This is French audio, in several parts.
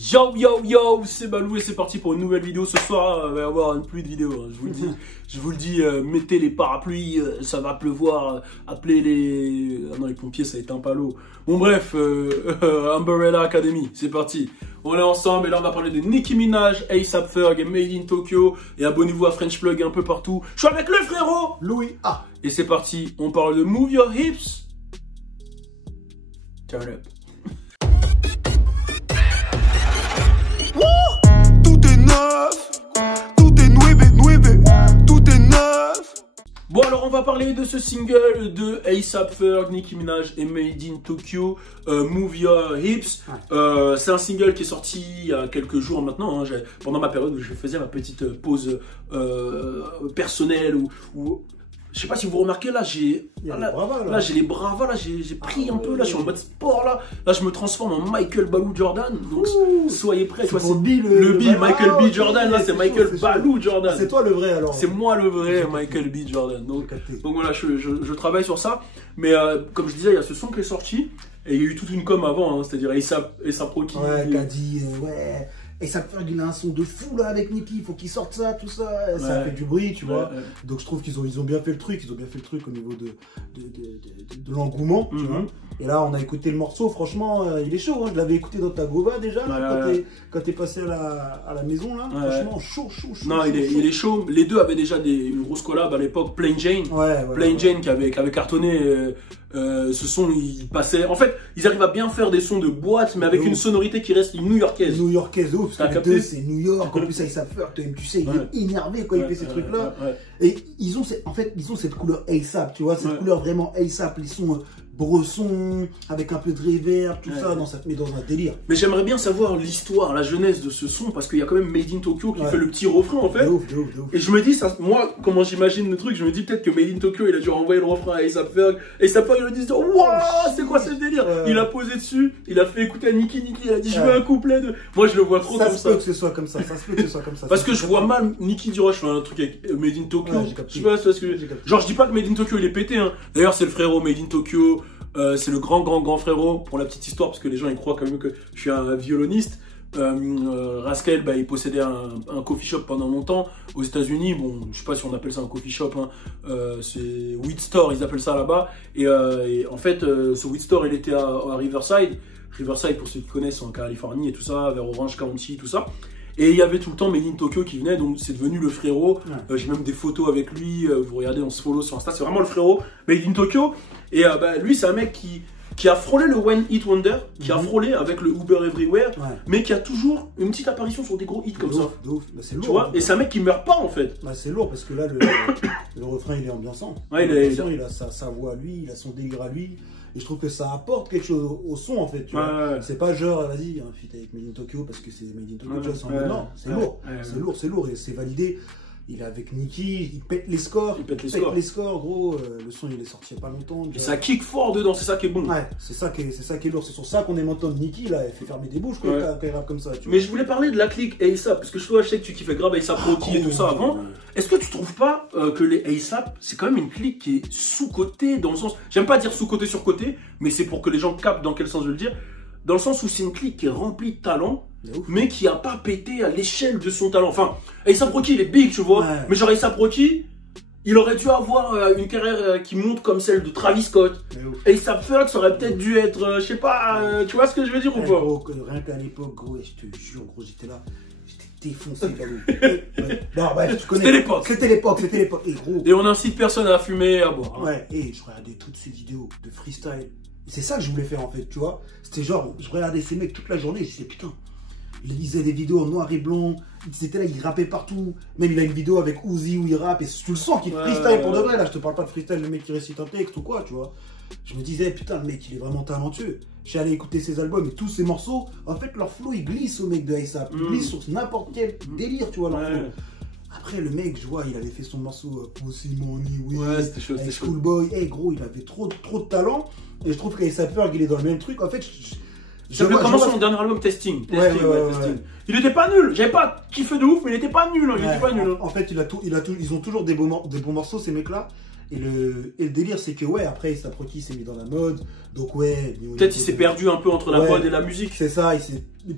Yo yo yo, c'est Balou et c'est parti pour une nouvelle vidéo. Ce soir, il va y avoir une pluie de vidéos, hein, je vous le dis, mettez les parapluies, ça va pleuvoir, appelez les... Ah non, les pompiers, ça éteint pas l'eau. Bon bref, Umbrella Academy, c'est parti. On est ensemble et là on va parler de Nicki Minaj, A$AP Ferg et Made in Tokyo. Et abonnez-vous à French Plug un peu partout. Je suis avec le frérot Louis A. Et c'est parti, on parle de Move Your Hips. Turn up. Bon alors on va parler de ce single de A$AP Ferg, Nicki Minaj et Made in Tokyo, Move Your Hips. C'est un single qui est sorti il y a quelques jours maintenant, hein, pendant ma période où je faisais ma petite pause personnelle ou je sais pas si vous remarquez là, j'ai les bravas là, j'ai pris un peu là, je suis en mode sport là je me transforme en Michael Balou Jordan, donc soyez prêts. Tu vois, le B, Michael B Jordan, là c'est Michael Balou Jordan. C'est toi le vrai alors. C'est moi le vrai Michael B Jordan. Donc voilà, je travaille sur ça, mais comme je disais, il y a ce son qui est sorti et il y a eu toute une com avant, hein, c'est-à-dire A$AP Rocky. Ouais, qui a dit ouais. Et ça fait il a un son de fou là avec Nicki, il faut qu'il sorte ça, tout ça, ça fait du bruit, tu vois. Donc je trouve qu'ils ont bien fait le truc, au niveau de l'engouement, tu vois. Et là on a écouté le morceau, franchement il est chaud, hein. Je l'avais écouté dans ta Gova déjà, quand t'es passé à la maison là, franchement chaud. Non, il est chaud, les deux avaient déjà une grosse collab à l'époque, Plain Jane. Plain Jane qui avait cartonné. Ce son, il passait. En fait, ils arrivent à bien faire des sons de boîte, mais avec une sonorité qui reste new-yorkaise. New-yorkaise, ouf, parce que les deux, c'est New York. En plus, A$AP Ferg, tu sais, il est énervé quand il fait ces trucs-là. Et ils ont cette couleur A$AP, tu vois, cette couleur vraiment A$AP. Ils sont bresson, avec un peu de reverb, tout ça, ça te met dans un délire. Mais j'aimerais bien savoir l'histoire, la genèse de ce son, parce qu'il y a quand même Made in Tokyo qui fait le petit refrain en fait. De ouf. Et je me dis, ça, moi, comment j'imagine le truc, je me dis peut-être que Made in Tokyo, il a dû renvoyer le refrain à A$AP Ferg, et A$AP Ferg, il a dit, waouh, c'est quoi ce délire? Il a posé dessus, il a fait écouter à Nicki, il a dit, je veux un couplet de... Moi, je le vois trop comme ça. Ça se peut que ce soit comme ça, Parce que je vois mal Nicki dire, je fais un truc avec Made in Tokyo. Je sais pas, parce que... Genre, je dis pas que Made in Tokyo, il est pété, hein. D'ailleurs, c'est le frérot Made in Tokyo. C'est le grand frérot, pour la petite histoire, parce que les gens ils croient quand même que je suis un violoniste. Rascal, il possédait un coffee shop pendant longtemps aux États-Unis. Bon, je sais pas si on appelle ça un coffee shop, hein. C'est Weed Store, ils appellent ça là-bas. Et en fait, ce Weed Store, il était à Riverside. Riverside, pour ceux qui connaissent, en Californie et tout ça, vers Orange County, tout ça. Et il y avait tout le temps Made in Tokyo qui venait, donc c'est devenu le frérot. J'ai même des photos avec lui, vous regardez, on se follow sur Insta, c'est vraiment le frérot Made in Tokyo. Et lui, c'est un mec qui a frôlé le One Hit Wonder, qui a frôlé avec le Uber Everywhere, mais qui a toujours une petite apparition sur des gros hits comme ça. De ouf. Bah, c'est lourd. Tu vois, et c'est un mec qui meurt pas en fait. Bah, c'est lourd parce que là, le refrain il est ambiançant. Il a sa voix à lui, il a son délire à lui. Et je trouve que ça apporte quelque chose au son en fait, tu vois. C'est pas genre, vas-y, un feat avec Made in Tokyo parce que c'est Made in Tokyo, tu vois, non, c'est lourd, c'est lourd et c'est validé. Il est avec Nicki, il pète les scores, gros. Le son il est sorti il y a pas longtemps. Et ça kick fort dedans, c'est ça qui est bon. Ouais, c'est ça qui est lourd. C'est sur ça qu'on aime entendre Nicki là, elle fait fermer des bouches quand il rappe comme ça. Tu vois. Mais je voulais parler de la clique A$AP, parce que je sais que tu kiffais grave A$AP Rocky et tout ça avant. Est-ce que tu trouves pas que les A$AP, c'est quand même une clique qui est sous-cotée dans le sens. J'aime pas dire sous-côté sur côté, mais c'est pour que les gens captent dans quel sens je veux le dire. Dans le sens où c'est une clique qui est remplie de talent, mais qui a pas pété à l'échelle de son talent. Enfin, A$AP Rocky, il est big, tu vois. Mais genre A$AP Rocky, il aurait dû avoir une carrière qui monte comme celle de Travis Scott. A$AP Ferg, ça aurait peut-être dû être, je sais pas, tu vois ce que je veux dire ou pas? Rien qu'à l'époque, gros, je te jure, gros, j'étais là. J'étais défoncé, Balou. Tu connais. C'était l'époque. Et on incite personne à fumer, à boire. Ouais, et je regardais toutes ces vidéos de freestyle. C'est ça que je voulais faire en fait, tu vois. C'était genre, je regardais ces mecs toute la journée et je disais putain, il lisait des vidéos en noir et blanc, c'était là, il rappait partout. Même il a une vidéo avec Uzi où il rappe et tu le sens qu'il freestyle pour de vrai. Là, je te parle pas de freestyle, le mec qui récite un texte ou quoi, tu vois. Je me disais putain, le mec il est vraiment talentueux. J'ai allé écouter ses albums et tous ses morceaux, en fait leur flow il glisse au mec de A$AP. Il glisse sur n'importe quel délire, tu vois, leur flow. Après, le mec, je vois, il avait fait son morceau Pussy Money, c'était chaud, avec Schoolboy. Gros, il avait trop de talent. Et je trouve qu'A$AP Ferg, il est dans le même truc. En fait, comment son dernier album, Testing. Il était pas nul. J'avais pas kiffé de ouf, mais il était pas nul. En fait, ils ont toujours des bons morceaux, ces mecs-là. Et le délire, c'est que, ouais, après, A$AP Rocky s'est mis dans la mode. Donc, ouais. Peut-être il s'est perdu un peu entre la mode et la musique. C'est ça.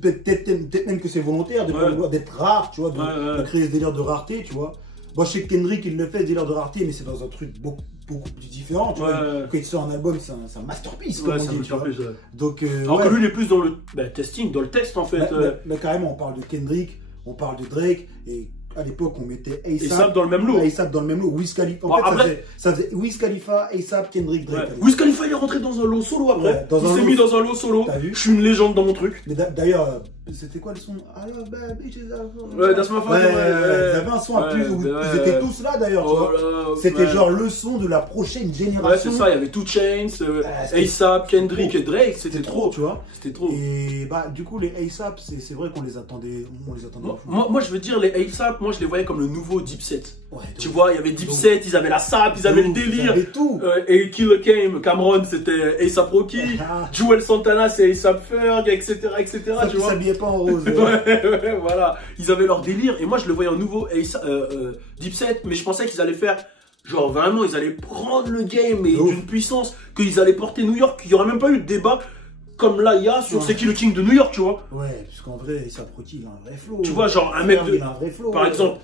Peut-être même que c'est volontaire d'être rare, tu vois, de créer ce délire de rareté, tu vois. Moi, je sais que Kendrick, il le fait, ce délire de rareté, mais c'est dans un truc beaucoup plus différent, tu vois. Quand il sort un album, c'est un masterpiece, comme on dit, tu vois. Donc, alors que lui, il est plus dans le testing, dans le test, en fait. Mais carrément, on parle de Kendrick, on parle de Drake, et à l'époque, on mettait A$AP dans le même lot. A$AP dans le même lot. Wiz Khalifa. En fait, ça faisait Wiz Khalifa, A$AP, Kendrick, Drake. Wiz Khalifa, il est rentré dans un lot solo après. Il s'est mis dans un lot solo. Je suis une légende dans mon truc. Mais d'ailleurs, c'était quoi le son? Ouais, That's My Fault. Ils avaient un son en plus où ils étaient tous là d'ailleurs. C'était genre le son de la prochaine génération. Ouais, c'est ça. Il y avait 2 Chainz, A$AP, Kendrick et Drake. C'était trop, tu vois. C'était trop. Et du coup, les A$AP, c'est vrai qu'on les attendait. Moi, je veux dire, les A$AP, moi, je les voyais comme le nouveau Dipset. Tu vois, il y avait Dipset, ils avaient la SAP, ils avaient le délire. Ils avaient tout. Et Killer Came, Cameron, c'était A$AP Rocky. Joel Santana, c'est A$AP Ferg, etc. Tu vois. Pas en rose. Ouais, voilà. Ils avaient leur délire. Et moi, je le voyais en nouveau Dipset, mais je pensais qu'ils allaient faire. Genre, vraiment, ils allaient prendre le game et d'une puissance qu'ils allaient porter New York. Il n'y aurait même pas eu de débat comme là, il y a sur c'est qui le king de New York, tu vois. Ouais, parce qu'en vrai, A$AP Rocky, il a un vrai flow. Tu vois, genre, un mec de. Il a un vrai flow. Par exemple,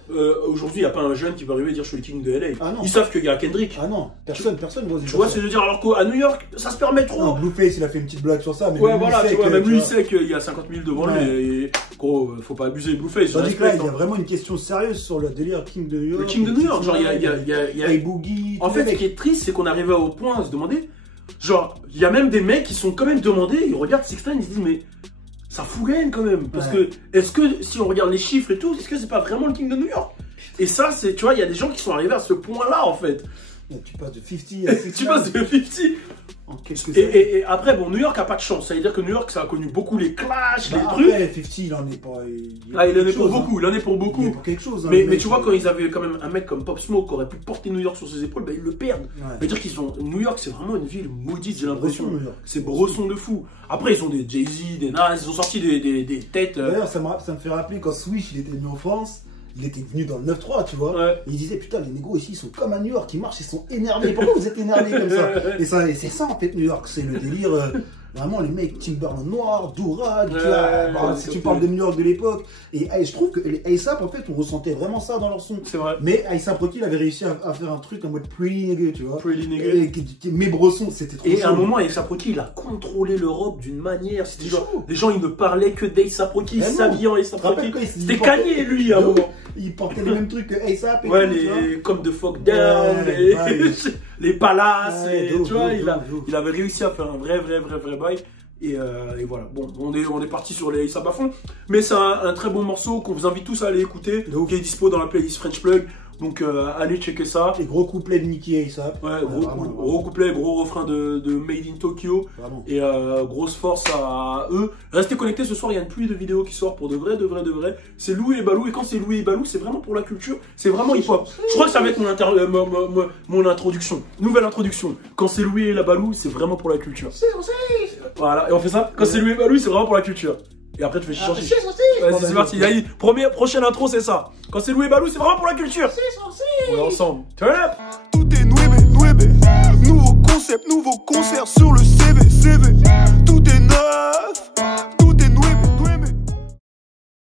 aujourd'hui, il n'y a pas un jeune qui va arriver et dire je suis le king de LA. Ils savent qu'il y a Kendrick. Ah non, personne voit. Tu vois, c'est de dire, alors qu'à New York, ça se permet trop. Non, Blueface, il a fait une petite blague sur ça. Mais ouais, voilà, tu vois, même lui, il sait qu'il y a 50 000 devant lui. Et gros, faut pas abuser Blueface. Tandis que là, il y a vraiment une question sérieuse sur le délire King de New York. Le King de New York, genre, il y a. Boogie. En fait, ce qui est triste, c'est qu'on arrivait au point à se demander. Genre, il y a même des mecs qui sont quand même demandés, ils regardent Sixten, ils se disent, mais ça fout gain quand même. Parce que, est-ce que, si on regarde les chiffres et tout, est-ce que c'est pas vraiment le King de New York? Et ça, c'est, tu vois, il y a des gens qui sont arrivés à ce point-là, en fait. Tu passes de 50 à 60. Tu passes de 50. Et après, bon, New York a pas de chance. Ça veut dire que New York, ça a connu beaucoup les clashs, les trucs. Après, 50, il en est pas. Il en est pour beaucoup. Il en est pour beaucoup. Il est pour quelque chose. Mais tu vois, quand ils avaient quand même un mec comme Pop Smoke qui aurait pu porter New York sur ses épaules, ils le perdent. Ça veut dire qu'ils sont. New York, c'est vraiment une ville maudite, j'ai l'impression. C'est bresson de fou. Après, ils ont des Jay-Z, des Nas, ils ont sorti des têtes. D'ailleurs, ça me fait rappeler quand Swish il était venu en France. Il était venu dans le 9-3, tu vois. Et il disait, putain, les négros ici, ils sont comme à New York, ils marchent, ils sont énervés. Pourquoi vous êtes énervés comme ça? Et c'est ça, en fait, New York. C'est le délire. Vraiment, les mecs, Timberland noir, Dourag, si tu parles de New York de l'époque. Et je trouve que les A$AP, en fait, on ressentait vraiment ça dans leur son. C'est vrai. Mais A$AP Rocky, il avait réussi à faire un truc en mode pretty nigga, tu vois. Pretty nigga. Mes bressons, c'était trop chaud. Et à un moment, A$AP Rocky, il a controlé l'Europe d'une manière. C'était genre, les gens, ils ne parlaient que d'A$AP Rocky, s'habillant A$AP Rocky. C'était Kanye, lui, à un moment. Il portait les mêmes trucs que A$AP. Ouais, les comme de Fuck Down, les palaces, tu vois, il avait réussi à faire un vrai bail. Et voilà, bon, on est parti sur les A$AP à fond, mais c'est un très bon morceau qu'on vous invite tous à aller écouter, qui est dispo dans la playlist French Plug. Donc allez checker ça. Les gros couplets de Nicki et A$AP. Ouais, gros couplet, gros refrain de Made in Tokyo. Vraiment. Et grosse force à eux. Restez connectés, ce soir il y a une pluie de vidéos qui sort pour de vrai. C'est Louis et Balou, et quand c'est Louis et Balou, c'est vraiment pour la culture, c'est vraiment hip-hop. Je crois que ça va être mon introduction, nouvelle introduction. Quand c'est Louis et la Balou, c'est vraiment pour la culture. Voilà, et on fait ça. Quand c'est Louis et Balou, c'est vraiment pour la culture. Et après tu fais changer. Vas-y, c'est parti. Prochaine intro, c'est ça. Quand c'est Louis et Balou, c'est vraiment pour la culture. On est ensemble. Turn up. Tout est nouébé. Nouveau concept, nouveau concert sur le CV. Tout est neuf.